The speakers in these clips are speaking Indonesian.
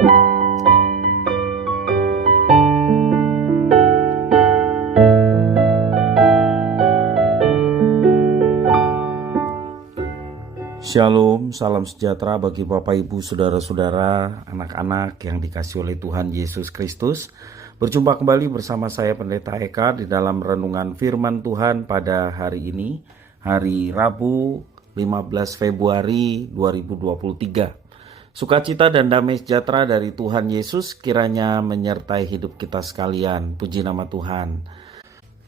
Shalom, salam sejahtera bagi Bapak Ibu, Saudara-saudara, anak-anak yang dikasihi oleh Tuhan Yesus Kristus. Berjumpa kembali bersama saya Pendeta Eka di dalam renungan firman Tuhan pada hari ini, hari Rabu 15 Februari 2023. Sukacita dan damai sejahtera dari Tuhan Yesus kiranya menyertai hidup kita sekalian. Puji nama Tuhan.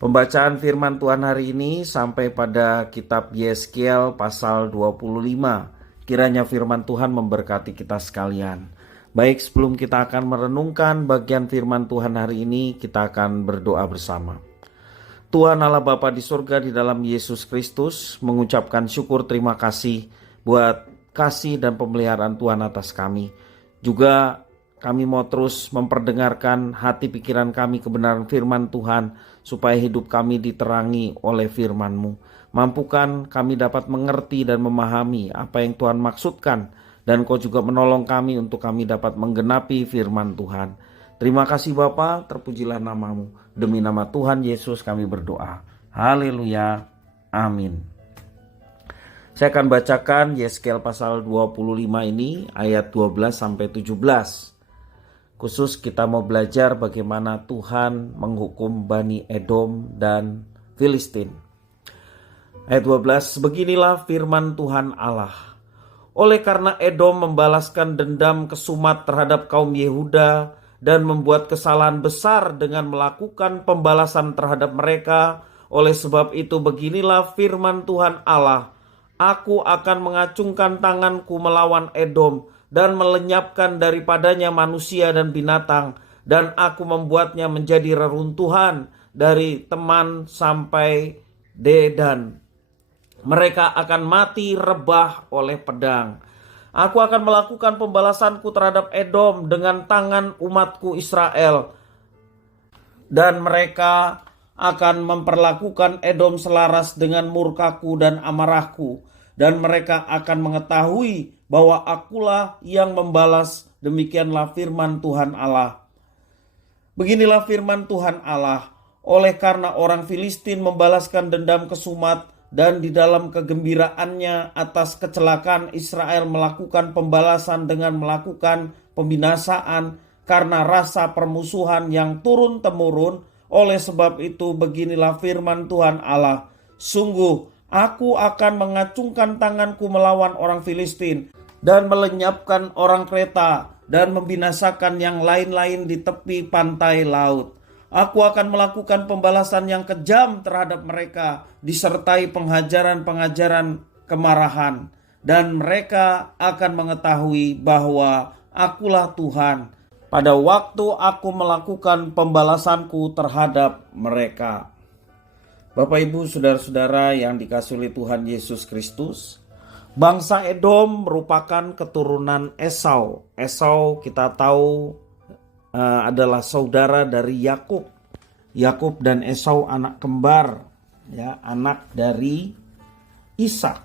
Pembacaan firman Tuhan hari ini sampai pada kitab Yeskiel pasal 25. Kiranya firman Tuhan memberkati kita sekalian. Baik, sebelum kita akan merenungkan bagian firman Tuhan hari ini, kita akan berdoa bersama. Tuhan Allah Bapa di surga, di dalam Yesus Kristus, mengucapkan syukur terima kasih buat kasih dan pemeliharaan Tuhan atas kami. Juga kami mau terus memperdengarkan hati pikiran kami kebenaran firman Tuhan, supaya hidup kami diterangi oleh firman-Mu. Mampukan kami dapat mengerti dan memahami apa yang Tuhan maksudkan, dan Kau juga menolong kami untuk kami dapat menggenapi firman Tuhan. Terima kasih Bapa, terpujilah nama-Mu. Demi nama Tuhan Yesus kami berdoa. Haleluya. Amin. Saya akan bacakan Yeskiel pasal 25 ini ayat 12 sampai 17. Khusus kita mau belajar bagaimana Tuhan menghukum Bani Edom dan Filistin. Ayat 12, beginilah firman Tuhan Allah. Oleh karena Edom membalaskan dendam kesumat terhadap kaum Yehuda dan membuat kesalahan besar dengan melakukan pembalasan terhadap mereka, oleh sebab itu beginilah firman Tuhan Allah. Aku akan mengacungkan tanganku melawan Edom dan melenyapkan daripadanya manusia dan binatang, dan aku membuatnya menjadi reruntuhan dari Teman sampai Dedan. Mereka akan mati rebah oleh pedang. Aku akan melakukan pembalasanku terhadap Edom dengan tangan umatku Israel, dan mereka akan memperlakukan Edom selaras dengan murkaku dan amarahku, dan mereka akan mengetahui bahwa akulah yang membalas. Demikianlah firman Tuhan Allah. Beginilah firman Tuhan Allah. Oleh karena orang Filistin membalaskan dendam kesumat, dan di dalam kegembiraannya atas kecelakaan Israel melakukan pembalasan dengan melakukan pembinasaan karena rasa permusuhan yang turun-temurun, oleh sebab itu beginilah firman Tuhan Allah. Sungguh aku akan mengacungkan tanganku melawan orang Filistin dan melenyapkan orang Kreta dan membinasakan yang lain-lain di tepi pantai laut. Aku akan melakukan pembalasan yang kejam terhadap mereka, disertai pengajaran-pengajaran kemarahan, dan mereka akan mengetahui bahwa akulah Tuhan pada waktu aku melakukan pembalasanku terhadap mereka. Bapak Ibu, Saudara-saudara yang dikasihi oleh Tuhan Yesus Kristus, bangsa Edom merupakan keturunan Esau. Esau kita tahu adalah saudara dari Yakub. Yakub dan Esau anak kembar, ya, anak dari Ishak.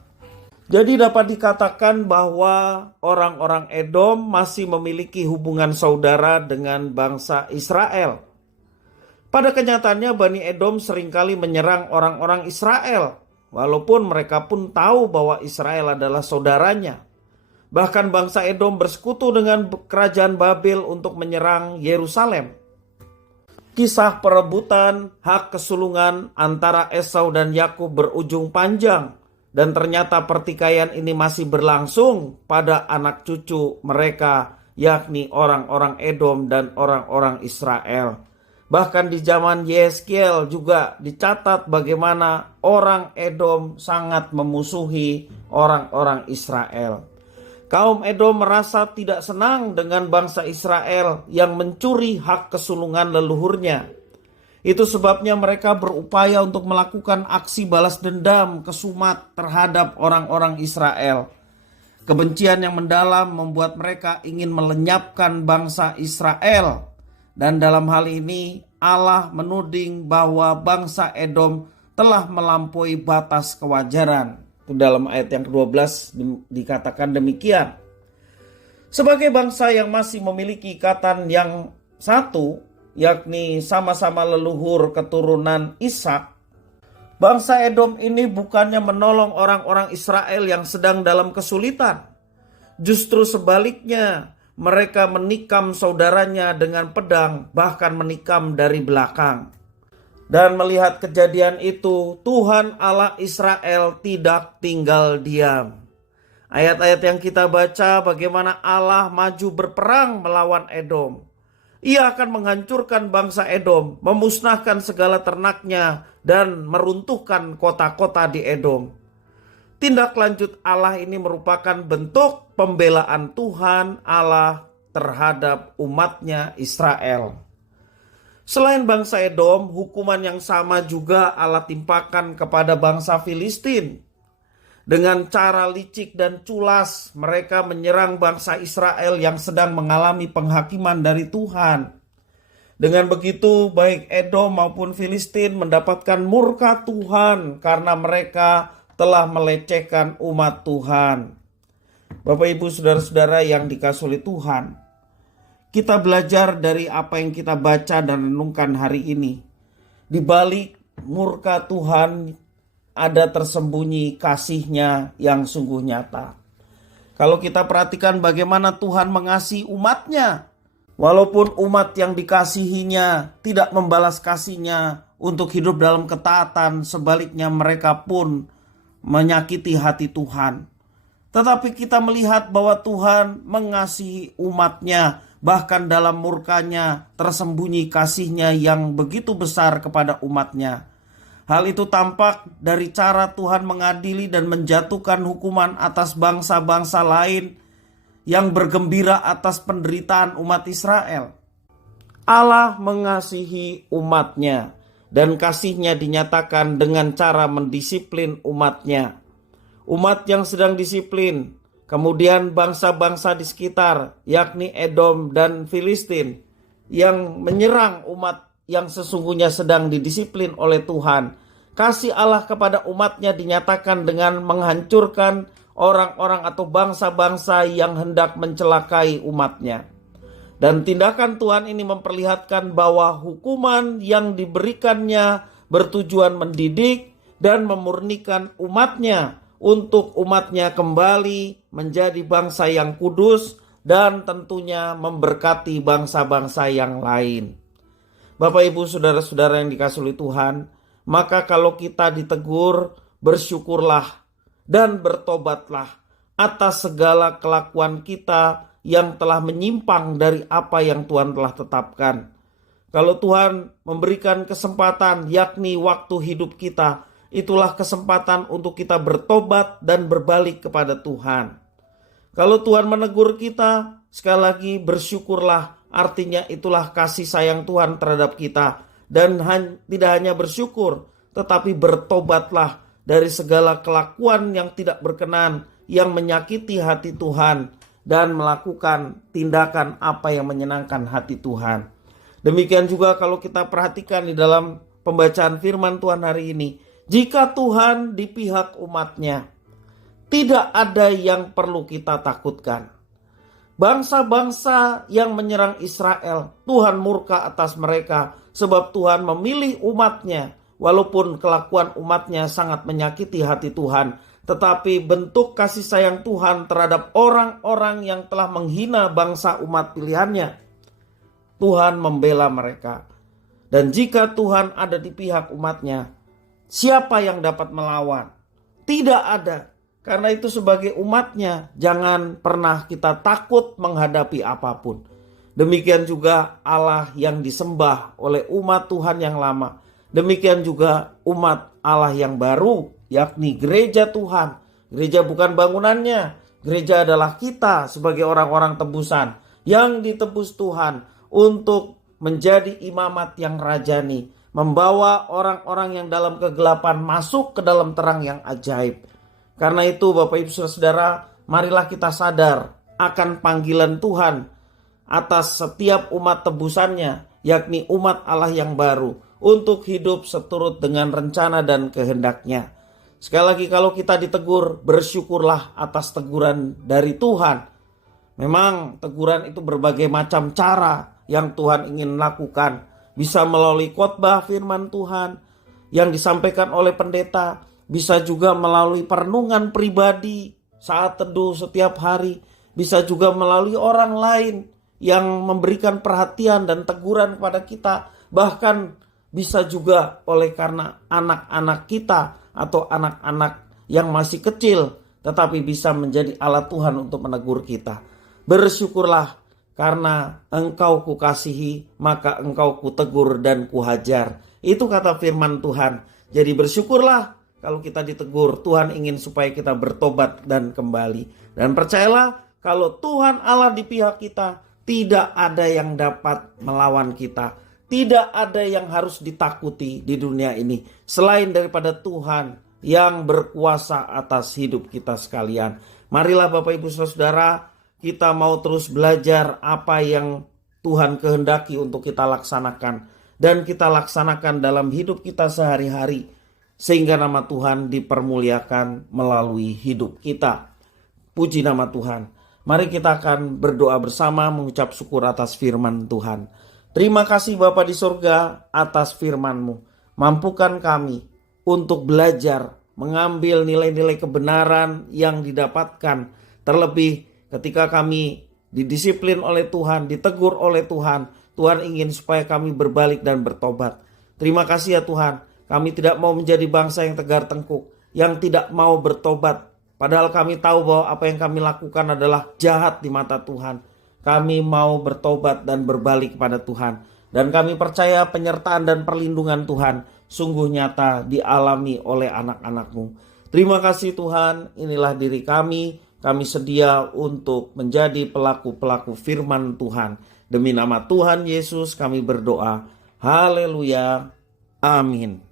Jadi dapat dikatakan bahwa orang-orang Edom masih memiliki hubungan saudara dengan bangsa Israel. Pada kenyataannya Bani Edom seringkali menyerang orang-orang Israel, walaupun mereka pun tahu bahwa Israel adalah saudaranya. Bahkan bangsa Edom bersekutu dengan kerajaan Babel untuk menyerang Yerusalem. Kisah perebutan hak kesulungan antara Esau dan Yakub berujung panjang, dan ternyata pertikaian ini masih berlangsung pada anak cucu mereka, yakni orang-orang Edom dan orang-orang Israel. Bahkan di zaman Yeskiel juga dicatat bagaimana orang Edom sangat memusuhi orang-orang Israel. Kaum Edom merasa tidak senang dengan bangsa Israel yang mencuri hak kesulungan leluhurnya. Itu sebabnya mereka berupaya untuk melakukan aksi balas dendam kesumat terhadap orang-orang Israel. Kebencian yang mendalam membuat mereka ingin melenyapkan bangsa Israel. Dan dalam hal ini Allah menuding bahwa bangsa Edom telah melampaui batas kewajaran. Dalam ayat yang ke-12 dikatakan demikian. Sebagai bangsa yang masih memiliki ikatan yang satu, yakni sama-sama leluhur keturunan Ishak, bangsa Edom ini bukannya menolong orang-orang Israel yang sedang dalam kesulitan. Justru sebaliknya, mereka menikam saudaranya dengan pedang, bahkan menikam dari belakang. Dan melihat kejadian itu, Tuhan Allah Israel tidak tinggal diam. Ayat-ayat yang kita baca bagaimana Allah maju berperang melawan Edom. Ia akan menghancurkan bangsa Edom, memusnahkan segala ternaknya, dan meruntuhkan kota-kota di Edom. Tindak lanjut Allah ini merupakan bentuk pembelaan Tuhan Allah terhadap umatnya Israel. Selain bangsa Edom, hukuman yang sama juga Allah timpakan kepada bangsa Filistin. Dengan cara licik dan culas, mereka menyerang bangsa Israel yang sedang mengalami penghakiman dari Tuhan. Dengan begitu, baik Edom maupun Filistin mendapatkan murka Tuhan karena mereka telah melecehkan umat Tuhan. Bapak, Ibu, saudara-saudara yang dikasihi oleh Tuhan, kita belajar dari apa yang kita baca dan renungkan hari ini. Di balik murka Tuhan ada tersembunyi kasih-Nya yang sungguh nyata. Kalau kita perhatikan bagaimana Tuhan mengasihi umat-Nya, walaupun umat yang dikasihinya tidak membalas kasih-Nya untuk hidup dalam ketaatan, sebaliknya mereka pun menyakiti hati Tuhan. Tetapi kita melihat bahwa Tuhan mengasihi umat-Nya, bahkan dalam murka-Nya tersembunyi kasih-Nya yang begitu besar kepada umat-Nya. Hal itu tampak dari cara Tuhan mengadili dan menjatuhkan hukuman atas bangsa-bangsa lain yang bergembira atas penderitaan umat Israel. Allah mengasihi umat-Nya dan kasih-Nya dinyatakan dengan cara mendisiplin umat-Nya. Umat yang sedang disiplin, kemudian bangsa-bangsa di sekitar, yakni Edom dan Filistin, yang menyerang umat yang sesungguhnya sedang didisiplin oleh Tuhan. Kasih Allah kepada umat-Nya dinyatakan dengan menghancurkan orang-orang atau bangsa-bangsa yang hendak mencelakai umat-Nya. Dan tindakan Tuhan ini memperlihatkan bahwa hukuman yang diberikannya bertujuan mendidik dan memurnikan umat-Nya untuk umat-Nya kembali menjadi bangsa yang kudus dan tentunya memberkati bangsa-bangsa yang lain. Bapak, Ibu, saudara-saudara yang dikasihi oleh Tuhan, maka kalau kita ditegur, bersyukurlah dan bertobatlah atas segala kelakuan kita yang telah menyimpang dari apa yang Tuhan telah tetapkan. Kalau Tuhan memberikan kesempatan, yakni waktu hidup kita, itulah kesempatan untuk kita bertobat dan berbalik kepada Tuhan. Kalau Tuhan menegur kita, sekali lagi bersyukurlah. Artinya itulah kasih sayang Tuhan terhadap kita. Dan tidak hanya bersyukur, tetapi bertobatlah dari segala kelakuan yang tidak berkenan, yang menyakiti hati Tuhan, dan melakukan tindakan apa yang menyenangkan hati Tuhan. Demikian juga kalau kita perhatikan di dalam pembacaan firman Tuhan hari ini, jika Tuhan di pihak umat-Nya, tidak ada yang perlu kita takutkan. Bangsa-bangsa yang menyerang Israel, Tuhan murka atas mereka sebab Tuhan memilih umat-Nya. Walaupun kelakuan umat-Nya sangat menyakiti hati Tuhan, tetapi bentuk kasih sayang Tuhan terhadap orang-orang yang telah menghina bangsa umat pilihan-Nya, Tuhan membela mereka. Dan jika Tuhan ada di pihak umat-Nya, siapa yang dapat melawan? Tidak ada. Karena itu sebagai umat-Nya, jangan pernah kita takut menghadapi apapun. Demikian juga Allah yang disembah oleh umat Tuhan yang lama. Demikian juga umat Allah yang baru, yakni gereja Tuhan. Gereja bukan bangunannya. Gereja adalah kita sebagai orang-orang tebusan yang ditebus Tuhan untuk menjadi imamat yang rajani. Membawa orang-orang yang dalam kegelapan masuk ke dalam terang yang ajaib. Karena itu Bapak Ibu Saudara, marilah kita sadar akan panggilan Tuhan atas setiap umat tebusannya, yakni umat Allah yang baru, untuk hidup seturut dengan rencana dan kehendak-Nya. Sekali lagi kalau kita ditegur, bersyukurlah atas teguran dari Tuhan. Memang teguran itu berbagai macam cara yang Tuhan ingin lakukan. Bisa melalui khotbah firman Tuhan yang disampaikan oleh pendeta. Bisa juga melalui perenungan pribadi saat teduh setiap hari. Bisa juga melalui orang lain yang memberikan perhatian dan teguran kepada kita. Bahkan bisa juga oleh karena anak-anak kita atau anak-anak yang masih kecil, tetapi bisa menjadi alat Tuhan untuk menegur kita. Bersyukurlah karena Engkau kukasihi, maka Engkau kutegur dan kuhajar. Itu kata firman Tuhan. Jadi bersyukurlah kalau kita ditegur. Tuhan ingin supaya kita bertobat dan kembali. Dan percayalah kalau Tuhan Allah di pihak kita, tidak ada yang dapat melawan kita. Tidak ada yang harus ditakuti di dunia ini selain daripada Tuhan yang berkuasa atas hidup kita sekalian. Marilah Bapak Ibu Saudara, kita mau terus belajar apa yang Tuhan kehendaki untuk kita laksanakan. Dan kita laksanakan dalam hidup kita sehari-hari. Sehingga nama Tuhan dipermuliakan melalui hidup kita. Puji nama Tuhan. Mari kita akan berdoa bersama mengucap syukur atas firman Tuhan. Terima kasih Bapa di surga atas firman-Mu. Mampukan kami untuk belajar mengambil nilai-nilai kebenaran yang didapatkan. Terlebih ketika kami didisiplin oleh Tuhan, ditegur oleh Tuhan, Tuhan ingin supaya kami berbalik dan bertobat. Terima kasih ya Tuhan, kami tidak mau menjadi bangsa yang tegar tengkuk, yang tidak mau bertobat. Padahal kami tahu bahwa apa yang kami lakukan adalah jahat di mata Tuhan. Kami mau bertobat dan berbalik kepada Tuhan. Dan kami percaya penyertaan dan perlindungan Tuhan sungguh nyata dialami oleh anak-anak-Mu. Terima kasih Tuhan, inilah diri kami. Kami sedia untuk menjadi pelaku-pelaku firman Tuhan. Demi nama Tuhan Yesus kami berdoa. Haleluya. Amin.